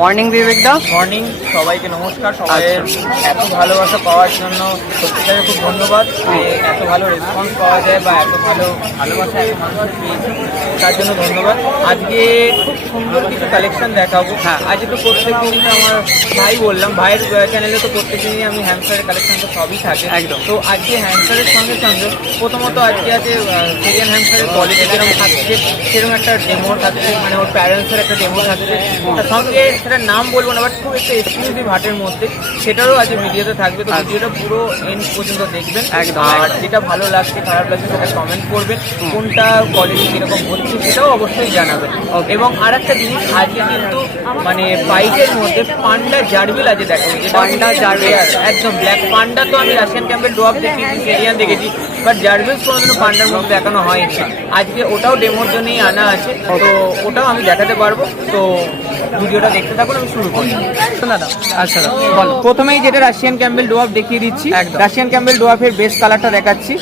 Morning বিবেকদা। Morning, সবাইকে নমস্কার। সবাইয়ের এত ভালোবাসা পাওয়ার জন্য সত্যিকারে খুব ধন্যবাদ। এত ভালো রেসপন্স পাওয়া যায় বা এত ভালোবাসা এত মানুষের পেয়েছি, তার জন্য ধন্যবাদ। আজকে খুব সুন্দর কিছু কালেকশন দেখাবো। আজকে তো প্রত্যেক দিনই আমার ভাই বললাম, ভাইয়ের চ্যানেলে তো প্রত্যেক দিনই আমি হ্যান্ডসারের কালেকশন তো সবই থাকে একদম। তো আজকে হ্যান্ডসারের সঙ্গে সঙ্গে প্রথমত আজকে আছে কোরিয়ান হ্যান্ডসারের কোয়ালিটি যেরকম থাকছে সেরকম একটা ডেমো থাকছে, মানে ওর প্যারেন্টসের একটা ডেমো থাকছে। তার সঙ্গে সেটার নাম বলবো না, বাট খুব একটা এক্সক্লুসিভ হাটের মধ্যে সেটারও আজকে ভিডিওতে থাকবে। তো ভিডিওটা পুরো এন্ড পর্যন্ত দেখবেন একদম। আর যেটা ভালো লাগছে খারাপ লাগছে সেটা কমেন্ট করবেন, কোনটা কোয়ালিটি কীরকম হচ্ছে সেটাও অবশ্যই জানাবেন। এবং আর একটা জিনিস, আজকে কিন্তু মানে বাইকের মধ্যে পান্ডা জার্বিল আছে, দেখেন পান্ডা জার্বিল একদম ব্ল্যাক পান্ডা। তো আমি রাশিয়ান ক্যাম্পের ডোয়াব দেখেছি, কেরিয়ান দেখেছি, বাট জার্বিলস কোনোদিনও পান্ডার মুখ দেখানো হয়নি। আজকে ওটাও ডেমোর জন্যই আনা আছে, তো ওটাও আমি দেখাতে পারবো। তো ভিডিওটা দেখতে থাকুন, আমি শুরু করি। আচ্ছা বলো। প্রথমেই যেটা রাশিয়ান ক্যাম্পেল ডোয়াব দেখিয়ে দিচ্ছি, রাশিয়ান ক্যাম্পেল ডোয়াবের বেস কালারটা দেখাচ্ছি,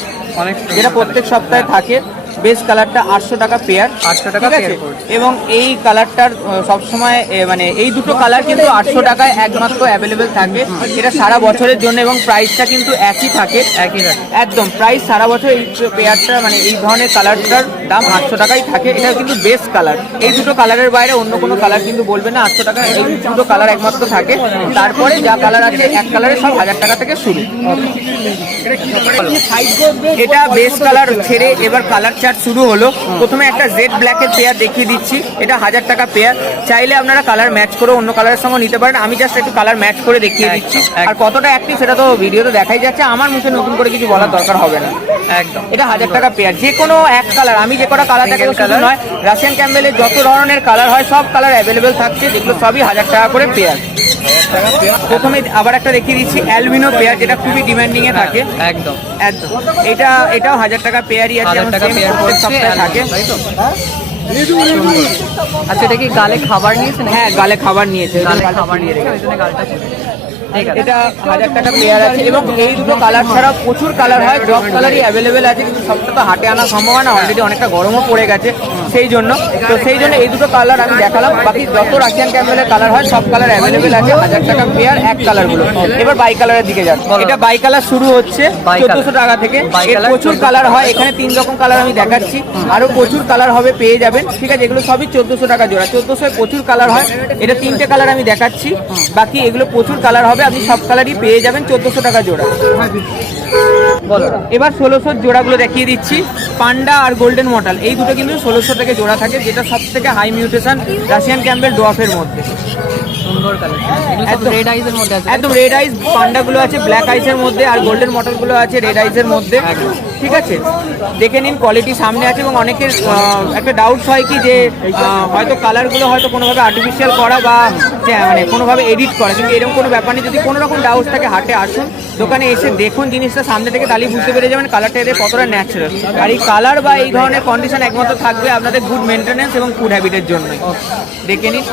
যেটা প্রত্যেক সপ্তাহে থাকে। বেস কালারটা 800 টাকা পেয়ার, 800 টাকা পেয়ার। এবং এই কালারটার সবসময় মানে এই দুটো কালার কিন্তু 800 টাকায় একমাত্র অ্যাভেলেবেল থাকে। এটা সারা বছরের জন্য এবং প্রাইসটা কিন্তু একই থাকে একদম। প্রাইস সারা বছর এই পেয়ারটা মানে এই ধরনের কালারটার দাম 800 টাকাই থাকে। এটা কিন্তু বেস কালার, এই দুটো কালারের বাইরে অন্য কোনো কালার কিন্তু বলবে না। 800 টাকা এই দুটো কালার একমাত্র থাকে। তারপরে যা কালার আছে এক কালারে সব 1000 টাকা থেকে শুরু। এটা বেস কালার ছেড়ে এবার কালার চার্ট শুরু হলো। প্রথমে একটা জেড ব্ল্যাকের পেয়ার দেখিয়ে দিচ্ছি, এটা 1000 টাকা পেয়ার। চাইলে আপনারা কালার ম্যাচ করে অন্য কালারের সঙ্গে নিতে পারেন। আমি জাস্ট একটু কালার ম্যাচ করে দেখিয়ে দিচ্ছি। আর কতটা অ্যাক্টিভ সেটা তো ভিডিওতে দেখাই যাচ্ছে, আমার মুখে নতুন করে কিছু বলার দরকার হবে না একদম। এটা 1000 টাকা পেয়ার, যে কোনো এক কালার। আমি যে কটা কালার দেখাবো শুধু নয়, রাশিয়ান ক্যাম্পেলের যত ধরনের কালার হয় সব কালার অ্যাভেলেবেল থাকছে, যেগুলো সবই 1000 টাকা করে পেয়ার। প্রথমে আবার একটা দেখিয়ে দিচ্ছি অ্যালবিনো পেয়ার, যেটা খুবই ডিমান্ডিং এ থাকে একদম একদম। এটাও 1000 টাকা পেয়ারই আছে, থাকে। আচ্ছা, এটা কি গালে খাবার নিয়েছে? হ্যাঁ, গালে খাবার নিয়েছে, খাবার নিয়ে রেখেছে, গালটা। এটা 1000 টাকা পেয়ার আছে। এবং এই দুটো কালার ছাড়া প্রচুর কালার হয়, ড্রপ কালারই অ্যাভেলেবেল আছে, কিন্তু সবটা তো হাটে আনা সম্ভব হয় না, অলরেডি অনেকটা গরমও পড়ে গেছে সেই জন্য। তো সেই জন্য এই দুটো কালার আমি দেখালাম। বাকি যত রাশিয়ান ক্যাম্পেলের কালার হয় সব কালার অ্যাভেলেবেল আছে, 1000 টাকা পেয়ার এক কালারগুলো। এবার বাই কালারের দিকে যান। এটা বাই কালার শুরু হচ্ছে 1400 টাকা থেকে। প্রচুর কালার হয়, এখানে 3 রকম কালার আমি দেখাচ্ছি, আরো প্রচুর কালার হবে, পেয়ে যাবেন। ঠিক আছে, এগুলো সবই 1400 টাকা জোড়া। 1400 প্রচুর কালার হয়, এটা 3টে কালার আমি দেখাচ্ছি, বাকি এগুলো প্রচুর কালার হবে, আপনি সব কালারই পেয়ে যাবেন 1400 টাকা জোড়া। এবার 1600 জোড়াগুলো দেখিয়ে দিচ্ছি। পান্ডা আর গোল্ডেন মডেল এই দুটো কিন্তু 1600 থেকে জোড়া থাকে, যেটা সব থেকে হাই মিউটেশন রাশিয়ান ক্যাম্পেল ডোয়াফের মধ্যে। সুন্দর কালেকশন, একদম রেড আইজের মধ্যে আছে, একদম রেড আইজ পান্ডাগুলো আছে ব্ল্যাক আইজের মধ্যে, আর গোল্ডেন মডেলগুলো আছে রেড আইজের মধ্যে। ঠিক আছে, দেখে নিন, কোয়ালিটি সামনে আছে। এবং অনেকের একটা ডাউটস হয় কি যে হয়তো কালারগুলো হয়তো কোনোভাবে আর্টিফিশিয়াল করা বা মানে কোনোভাবে এডিট করা, কিন্তু এরকম কোনো ব্যাপার নেই। যদি কোনো রকম ডাউটস থাকে হাটে আসুন, দোকানে এসে দেখুন জিনিসটা সামনে থেকে, তাহলেই বুঝতে পেরে যাবেন কালারটা এদের কতটা ন্যাচারাল। আর এই কালার বা এই ধরনের কন্ডিশন একমাত্র থাকবে আপনাদের গুড মেনটেন্যান্স এবং ফুড হ্যাবিটের জন্য। দেখে নিন,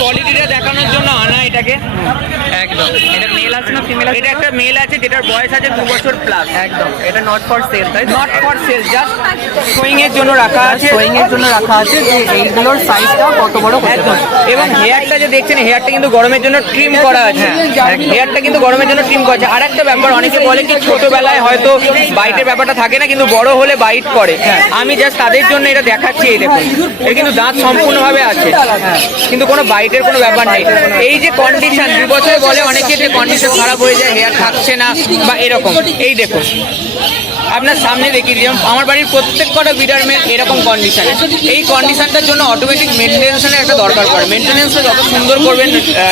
কোয়ালিটিটা দেখানোর জন্য আনা এটাকে একদম। এটা মেল আছে না ফিমেল? এটা একটা মেল আছে, যেটার বয়স আছে 2 বছর প্লাস একদম। এটা নট ফর সেল, তাই? Not for sale, just showing এর জন্য রাখা আছে, শোয়িং এর জন্য রাখা আছে যে এইগুলোর সাইজটা কত বড় একদম। এবং হেয়ারটা যে দেখছেন, হেয়ারটা কিন্তু গরমের জন্য ট্রিম করা আছে, হেয়ারটা কিন্তু গরমের জন্য ট্রিম করা আছে। আর একটা ব্যাপার, অনেকে বলে কি ছোটবেলায় হয়তো বাইটের ব্যাপারটা থাকে না, কিন্তু বড় হলে বাইট করে। আমি জাস্ট তাদের জন্য এটা দেখাচ্ছি। এই দেখুন, এর কিন্তু দাঁত সম্পূর্ণভাবে আছে, কিন্তু কোনো বাইটের কোনো ব্যাপার নেই। এই যে কন্ডিশন, 2 বছর বলে অনেকে যে কন্ডিশন খারাপ হয়ে যায়, হেয়ার থাকছে না বা এরকম, এই দেখুন আপনার সামনে দেখিয়ে দিলাম। আমার বাড়ির প্রত্যেক কটা বিডার মেল এরকম কন্ডিশনে। এই কন্ডিশনটার জন্য অটোমেটিক মেনটেন্যান্সের একটা দরকার পড়ে। মেনটেন্যান্সটা যত সুন্দর করবেন,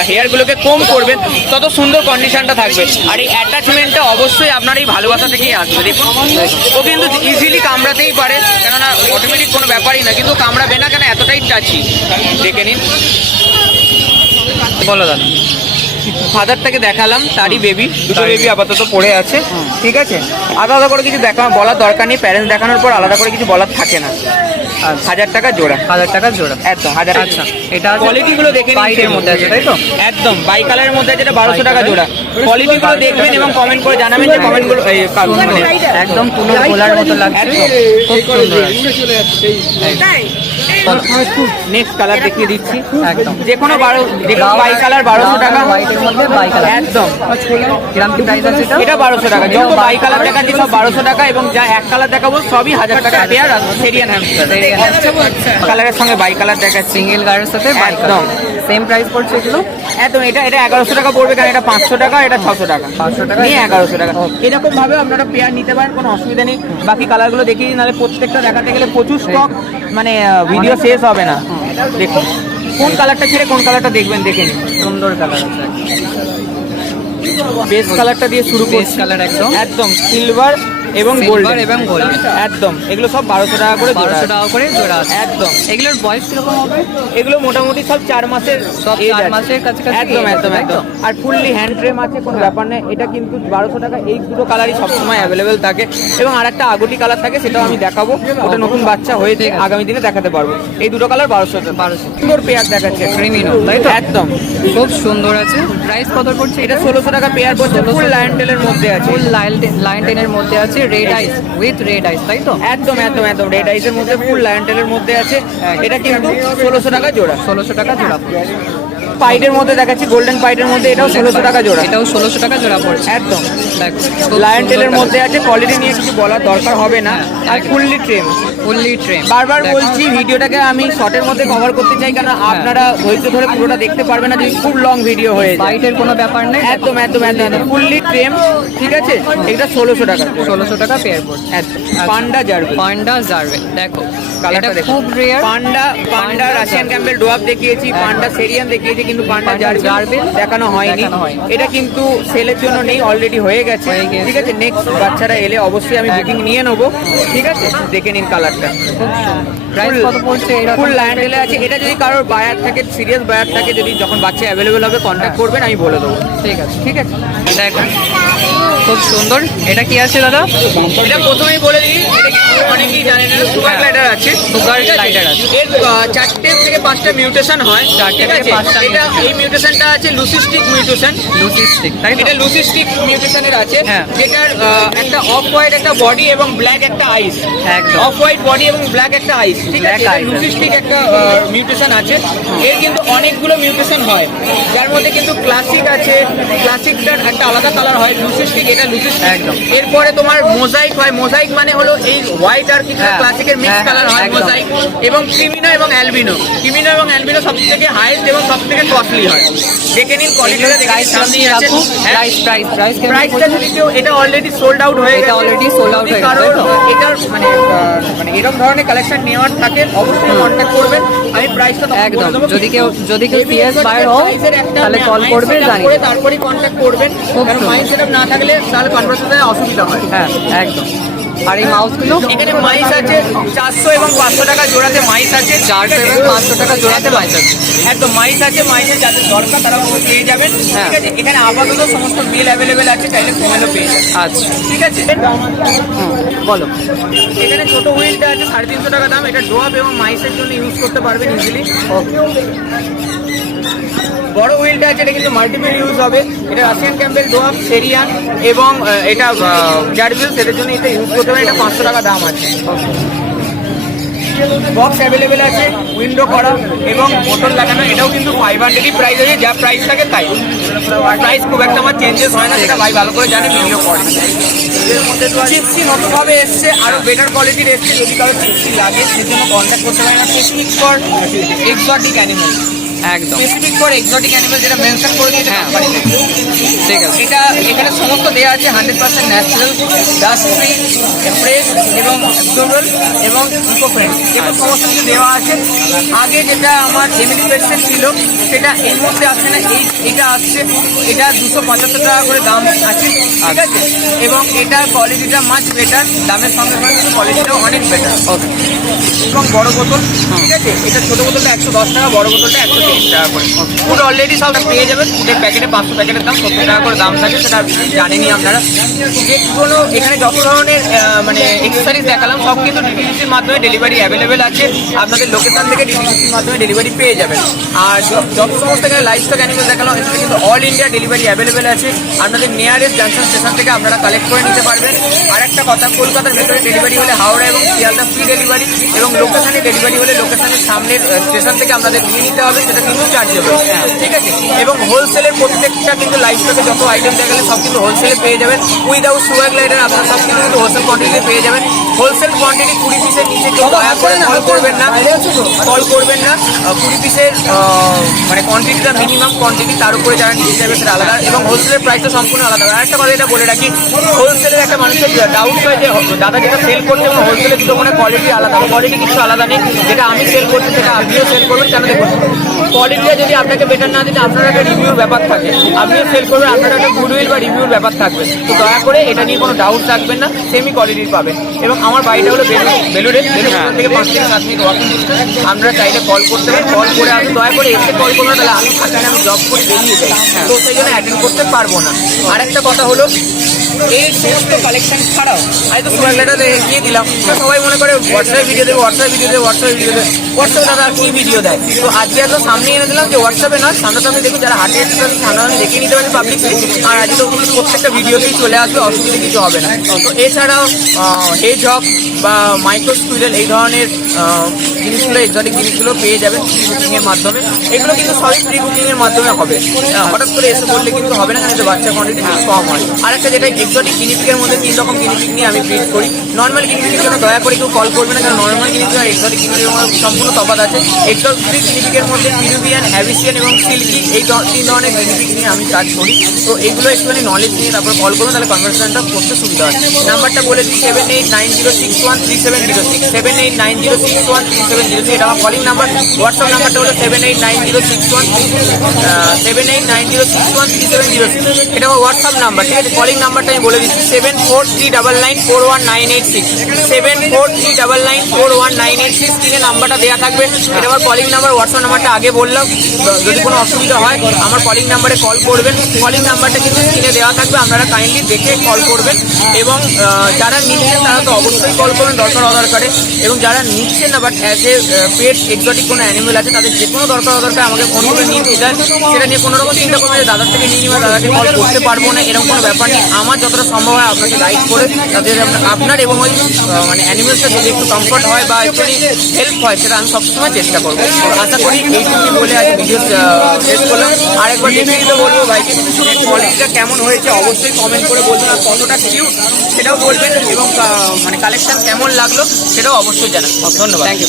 হেয়ারগুলোকে কম করবেন, তত সুন্দর কন্ডিশনটা থাকবে। আর এই অ্যাটাচমেন্টটা অবশ্যই আপনার এই ভালোবাসা থেকেই আসবে। দেখুন, ও কিন্তু ইজিলি কামড়াতেই পারে, কেননা অটোমেটিক কোনো ব্যাপারই না, কিন্তু কামড়াবে না কেন, এতটাই টাচি। দেখে নিন। বলো দাদা। ফাদারটাকে দেখালাম, তারই বেবি, দুটো বেবি আপাতত পড়ে আছে। ঠিক আছে, আলাদা করে কিছু বলার দরকার নেই, প্যারেন্টস দেখানোর পর আলাদা করে কিছু বলার থাকে না। 1000 টাকা জোড়া, 1000 টাকা জোড়া, একদম 1000। আচ্ছা, এটা কোয়ালিটি গুলো দেখে হোয়াইটের মধ্যে আছে তাই তো? একদম বাই কালারের মধ্যে আছে, এটা 1200 টাকা জোড়া। কোয়ালিটি গুলো দেখবেন এবং কমেন্ট করে জানাবেন যে কমেন্ট গুলো একদম পুরো গোলার মতো লাগছে, খুব সুন্দর আছে। নেক্সট কালার দেখিয়ে দিচ্ছি, একদম যে কোনো বাই কালার 1200 টাকা, হোয়াইটের মধ্যে বাই কালার, একদম। কিরকম কি প্রাইস আছে এটা 1200 টাকা, যত বাই কালার দেখাচ্ছি সব 1200 টাকা, এবং যা এক কালার দেখাবো সবই 1000 টাকা পেয়ার। সেরিয়ান হ্যামস্টার কালারের সঙ্গে বাই কালার দেখাচ্ছি, সিঙ্গেল গাড়ির সাথে বাই একদম সেম প্রাইস পড়ছে এগুলো। একদম। এটা 1100 টাকা পড়বে, কারণ এটা 500 টাকা, এটা 600 টাকা, 500 টাকা নিয়ে 1100 টাকা। এরকম ভাবে আপনারা পেয়ার নিতে পারেন, কোনো অসুবিধা নেই। বাকি কালারগুলো দেখিয়ে দিন, নাহলে প্রত্যেকটা দেখাতে গেলে প্রচুর স্টক, মানে ভিডিও শেষ হবে না। দেখুন কোন কালারটা ছেড়ে কোন কালারটা দেখবেন, দেখে নিন। সুন্দর কালার আছে, বেস কালারটা দিয়ে শুরু বেস করছি, কালার একদম একদম সিলভার এবং গোল্ড এবং গোল্ড, একদম। এগুলো সব 1200 টাকা করে, 1200 টাকা করে জোড়া আছে। একদম। এগুলোর বয়স কিরকম হবে? এগুলো মোটামুটি সব 4 মাসের, সব age 4 আছে। মাসের কাছাকাছি একদম age একদম আছে, তাই একদম। তো? আর ফুললি হ্যান্ড ফ্রেম আছে, কোনো ব্যাপার নেই। এটা কিন্তু 1200 টাকা। এই দুটো কালারই সবসময় অ্যাভেলেবেল থাকে, এবং আরেকটা আগটি কালার থাকে, সেটাও আমি দেখাবো। ওটা নতুন বাচ্চা হয়েছে, আগামী দিনে দেখাতে পারবো। এই দুটো কালার 1200 টাকা। সুন্দর পেয়ার দেখাচ্ছে, ক্রিমিনো, তাই তো? একদম খুব সুন্দর আছে। প্রাইস কত পড়ছে এটা? 1600 টাকা পেয়ার পড়ছে, ফুল লায়ন টেলের মধ্যে আছে, ফুল লাইন টেনের মধ্যে আছে, রেড আইস উইথ রেড আইস, তাই তো? একদম একদম একদম। রেড আইসের মধ্যে, ফুল লায়ন টেলের মধ্যে আছে। এটা কিন্তু 1600 টাকা জোড়া, 1600 টাকা জোড়া। পাইডের মধ্যে দেখাচ্ছি, গোল্ডেন পাইডের মধ্যে, এটাও 1600 টাকা জোড়া, এটাও 1600 টাকা জোড়া পড়ছে, একদম। দেখো লায়ন টেলের মধ্যে আছে, কোয়ালিটি নিয়ে কিছু বলার দরকার হবে না। আর ফুললি ট্রেম, ফুললি ট্রেম। বারবার বলছি ভিডিওটাকে আমি শর্টের মধ্যে কভার করতে চাই, কারণ আপনারা ধৈর্য ধরে পুরোটা দেখতে পারবেন না যদি খুব লং ভিডিও হয়ে যায়। বাইটের কোনো ব্যাপার নেই, একদম একদম একদম। ফুললি ট্রেম, ঠিক আছে। এটা 1600 টাকা, 1600 টাকা পেয়ার পড়ছে। একদম। পান্ডা জার্ভেল, পান্ডা জার্ভেল, দেখো কালারটা এটা দেখো। খুব রেয়ার। পান্ডা রাশিয়ান ক্যাম্পেল ডোয়াব দেখিয়েছি, পান্ডা সেরিয়ান দেখিয়েছি, কিন্তু পান্ডা জার্ভেল দেখানো হয়নি। এটা কিন্তু সেলের জন্য নেই, অলরেডি হয়ে গেছে। ঠিক আছে, নেক্সট বাচ্চারা এলে অবশ্যই আমি বুকিং নিয়ে নেবো। ঠিক আছে, দেখে নিন কালারটা। প্রাইস কত পড়ছে? ফুল ল্যান্ডেলে আছে। এটা যদি কারোর বায়ার থাকে, সিরিয়াস বায়ার থাকে, যদি যখন বাচ্চা অ্যাভেলেবেল হবে কন্ট্যাক্ট করবেন, আমি বলে দেবো। ঠিক আছে, ঠিক আছে। দেখো খুব সুন্দর। এটা কি আছে দাদা? এটা প্রথমেই বলে দিই, এটা কিন্তু অনেকেই জানেন না, সুগার গ্লাইডার আছে। সুগার গ্লাইডার আছে, এর 4 থেকে 5টা মিউটেশন হয়। 4 থেকে 5টা এটা এই মিউটেশনটা আছে লুসিস্টিক মিউটেশন, লুসিস্টিক, তাই তো? এটা লুসিস্টিক মিউটেশনের আছে, হ্যাঁ। যেটার একটা অফ হোয়াইট একটা বডি এবং ব্ল্যাক একটা আইস। একদম। অফ হোয়াইট বডি এবং ব্ল্যাক একটা আইস, ঠিক আছে। Black eyes। লুসিস্টিক একটা মিউটেশন আছে। এর কিন্তু অনেকগুলো মিউটেশন হয়, যার মধ্যে কিন্তু ক্লাসিক আছে, ক্লাসিকটার একটা আলাদা কালার হয়, লুসিস্টিক, এটা লুসিস্টিক। একদম। এরপরে তোমার মোজাইক হয়, মোজাইক মানে হলো এই হোয়াইট আর কি হ্যাঁ। ক্লাসিকের মিক্স হ্যাঁ, কালার হয়, একদম। মোজাইক। এবং ক্রিমিনো এবং অ্যালবিনো, ক্রিমিনো এবং অ্যালবিনো সবথেকে হাইস্ট এবং সবথেকে কস্টলি হয়। দেখে নিন কোয়ালিটিটা, দেখে নিন, সামনেই আছে। প্রাইসটা যদি কেউ, এটা অলরেডি সোল্ড আউট হয়ে গেছে, অলরেডি সোল্ড আউট হয়ে গেছে, কারণ তাই তো? এটার মানে এরকম ধরনের কালেকশন নেওয়ার থাকে, অবশ্যই কন্ট্যাক্ট করবেন। আমি প্রাইসটা একদম। যদি কেউ সিএস বায়ার হও তাহলে কল করবে, জানিয়ে তারপরেই কন্ট্যাক্ট করবেন, কারণ মাইন্ড সেটআপ না থাকলে তাহলে কনভার্সেশনে অসুবিধা হয়। হ্যাঁ, একদম। আর এই মাউসগুলো এখানে মাইস আছে 400 এবং 500 টাকা জোড়াতে মাইস আছে, 400 এবং 500 টাকা জোড়াতে মাইস আছে। একদম মাইস আছে। মাইসের যাদের দরকার তারা পেয়ে যাবেন। হ্যাঁ। ঠিক আছে, এখানে আপাতত সমস্ত মেল অ্যাভেলেবেল আছে, চাইলে ফিমেলও পেয়ে যাবেন। আচ্ছা, ঠিক আছে। বলো। এখানে ছোট হুইলটা আছে 350 টাকা দাম। এটা ডোয়াব এবং মাইসের জন্য ইউজ করতে পারবেন ইজিলি। বড় হুইলটা আছে, এটা কিন্তু মাল্টিপল ইউজ হবে। এটা রাশিয়ান ক্যাম্পেল ডোয়াব, সেরিয়ান এবং এটা জার্ভিল, সেটার জন্য এটা ইউজ করতে পারেন। এটা 500 টাকা দাম আছে। বক্স অ্যাভেলেবেল আছে, উইন্ডো করা এবং বোতল লাগানো। এটাও কিন্তু 500 প্রাইস আছে, যা প্রাইস থাকে তাই। প্রাইস খুব একটা আমার চেঞ্জেস হয় না, সেটা ভাই ভালো করে জানে, ভিডিও করে। এর মধ্যে চিপসি নতুনভাবে এসছে, আরো বেটার কোয়ালিটির এসছে। যদি কারো চিপসি লাগে সেজন্য কন্ট্যাক্ট করতে পারেন। স্পেসিফিক ফর এক্সোটিক অ্যানিমেল, একদম স্পেসিফিক ফর এক্সোটিক অ্যানিমেল, যেটা মেনশন করে দিয়েছে কোম্পানিতে। ঠিক আছে। এটা এখানে সমস্ত দেওয়া আছে 100% ন্যাচারাল, ডাস্ট ফ্রি, ফ্রেশ এবং অ্যাবজর্বেবল এবং ইকো ফ্রেন্ডলি, এগুলো সমস্ত কিছু দেওয়া আছে। আগে যেটা আমার এমনি পেটসের ছিল, সেটা এই মুহূর্তে আসছে না, এটা আসছে। এটা 275 টাকা করে দাম আছে, ঠিক আছে। এবং এটার কোয়ালিটিটা মাচ বেটার, দামের সঙ্গে সঙ্গে কিন্তু কোয়ালিটিটাও অনেক বেটার। ওকে। এবং বড় বোতল, ঠিক আছে। এটা ছোট বোতলটা 110 টাকা, বড় বোতলটা 140 30 টাকা করে। ফুড অলরেডি সব পেয়ে যাবেন, ফুডের প্যাকেটে 500 প্যাকেটের দাম 70 টাকা করে দাম থাকে, সেটা জানেনই আপনারা। যে কোনো এখানে যত ধরনের মানে এক্সেসরিজ দেখালাম সব কিন্তু ডিটিডিসির মাধ্যমে ডেলিভারি অ্যাভেলেবেল আছে, আপনাদের লোকেশন থেকে ডিটিডিসির মাধ্যমে ডেলিভারি পেয়ে যাবেন। আর যত সমস্ত এখানে লাইফস্টক অ্যানিমেল দেখালাম এখানে কিন্তু অল ইন্ডিয়া ডেলিভারি অ্যাভেলেবেল আছে, আপনাদের নিয়ারেস্ট জাংশন স্টেশন থেকে আপনারা কালেক্ট করে নিতে পারবেন। আর একটা কথা, কলকাতার ভেতরে ডেলিভারি হলে হাওড়া এবং শিয়ালদা ফ্রি ডেলিভারি, এবং লোকেশনে ডেলিভারি হলে লোকেশনের সামনের স্টেশন থেকে আপনাদের নিয়ে নিতে হবে, সেটা কিন্তু চার্জেবল, ঠিক আছে। এবং হোলসেলের প্রত্যেকটা কিন্তু লাইফস্টকে যত আইটেম দেখালে সব কিন্তু হোলসেলে পেয়ে যাবেন, উইদাউট সুগার গ্লাইডার আপনারা সব কিন্তু হোলসেল কোয়ান্টিটিতে পেয়ে যাবেন। হোলসেল কোয়ান্টিটি 20 পিসের নিচে কেউ দয়া করে কল করবেন না, 20 পিসের মানে কোয়ান্টিটিটা মিনিমাম কোয়ান্টিটি, তার উপরে যারা নিতে যাবে সেটা আলাদা, এবং হোলসেলের প্রাইসটা সম্পূর্ণ আলাদা। আর একটা কথা এটা বলে রাখি, হোলসেলের একটা মানুষের ডাউট হয় যে দাদা যেটা সেল করছে এবং হোলসেলের দুটো মানে কোয়ালিটি আলাদা, কোয়ালিটি কিছু আলাদা নেই, যেটা আমি সেল করছি সেটা আপনিও সেল করবেন। কেন দেখুন, কোয়ালিটিটা যদি আপনাকে বেটার না দিতে আপনার একটা রিভিউর ব্যাপার থাকে, আপনিও সেল করবেন, আপনার একটা গুডউইল বা রিভিউর ব্যাপার থাকবে। তো দয়া করে এটা নিয়ে কোনো ডাউট রাখবেন না, সেমি কোয়ালিটির পাবেন। এবং আমার বাড়িটা হলো বেলুড়ে থেকে 5 থেকে 7 মিনিট ওয়াকিং ডিস্টেন্স, আপনারা চাইলে কল করতে পারেন, কল করে আসুন, দয়া করে এসে কল করবেন, তাহলে আমি থাকি না, আমি জব করে বেরিয়ে যাই, তো সেই জন্য অ্যাটেন্ড করতে পারবো না। আর একটা কথা হলো, এই সমস্ত কালেকশন ছাড়াও আমি তো সুগার গ্লাইডার দেখিয়ে দিলাম, তো সবাই মনে করে হোয়াটসঅ্যাপে ভিডিও দেবে, হোয়াটসঅ্যাপে দাদা কি ভিডিও দেয়। তো আজকে একদম সামনে এনে দিলাম যে হোয়াটসঅ্যাপে না, সামনাসামনি দেখুন, যারা হাটে এসে সামনাসামনি দেখে নিতে পারেন পাবলিকলি। আর আজকে তো প্রত্যেকটা ভিডিওতেই চলে আসবে, অসুবিধা কিছু হবে না। তো এছাড়াও হেজহগ বা মাইক্রো স্কুইরেল এই ধরনের জিনিসগুলো, এক্সোটিক জিনিসগুলো পেয়ে যাবেন প্রি বুকিংয়ের মাধ্যমে। এগুলো কিন্তু সবই প্রি বুকিংয়ের মাধ্যমে হবে, হঠাৎ করে এসে বললে কিন্তু হবে না, কারণ এতে বাচ্চা কোয়ান্টিটি খুব কম হয়। আর একটা যেটা এক্সোটিক গিনিপিগের মধ্যে 3 রকম গিনিপিগ নিয়ে আমি ব্রিড করি। নর্মাল গিনিপিগের জন্য দয়া করে কেউ কল করবে না, কারণ নর্মাল গিনিপিগ আর এক্সোটিক গিনিপিগের মধ্যে সম্পূর্ণ তফাৎ আছে। এক্সোটিক গিনিপিগের মধ্যে পিরুভিয়ান, হ্যাভিসিয়ান এবং সিল্কি এই 3 ধরনের গিনিপিগ নিয়ে আমি কাজ করি। তো এগুলো একটুখানি নলেজ নিয়ে তারপর কল করুন, তাহলে কনভারসেশনটা করতে সুবিধা হয়। নাম্বারটা বলে দিই 7890613706, 7890613706, এটা আমার কলিং নাম্বার। হোয়াটসঅ্যাপ নাম্বারটা হলো 7890613706, এটা আমার হোয়াটসঅ্যাপ নাম্বার, ঠিক আছে। কলিং নাম্বারটা আমি বলে দিচ্ছি 7439941986, 7439941986, স্ক্রিনে নাম্বারটা দেওয়া থাকবে, এটা আমার কলিং নাম্বার। হোয়াটসঅ্যাপ নাম্বারটা আগে বললাম, যদি কোনো অসুবিধা হয় আমার কলিং নাম্বারে কল করবেন। কলিং নাম্বারটা কিন্তু স্ক্রিনে দেওয়া থাকবে, আপনারা কাইন্ডলি দেখে কল করবেন। এবং যারা নিচ্ছেন তারা তো অবশ্যই কল করবেন দরকার অদরকারে, এবং যারা নিচ্ছেন না but as a pet exotic কোনো অ্যানিমেল আছে, তাদের যে কোনো দরকার অদরকার আমাকে ফোন করে নিয়ে নিতে দেন, সেটা নিয়ে কোনো রকম চিন্তা করবেন যে দাদার থেকে নিয়ে নিবে, দাদাকে কল করতে পারবো না, এরকম কোনো ব্যাপার নেই। আমার যতটা সম্ভব হয় আপনাকে গাইড করে তাদের আপনার এবং ওই মানে অ্যানিমেলসটা যদি একটু কমফর্ট হয় বা একটু হেল্প হয়, সেটা আমি সবসময় চেষ্টা করবো। আশা করি এইটুকুই বলে আজ ভিডিও শেষ করলাম। আরেকবার দেখে নিতে বলবো ভাইকে কোয়ালিটিটা কেমন হয়েছে অবশ্যই কমেন্ট করে বলবেন, আর কতটা কিউট সেটাও বলবেন, এবং মানে কালেকশন কেমন লাগলো সেটাও অবশ্যই জানান। ধন্যবাদ, থ্যাংক ইউ।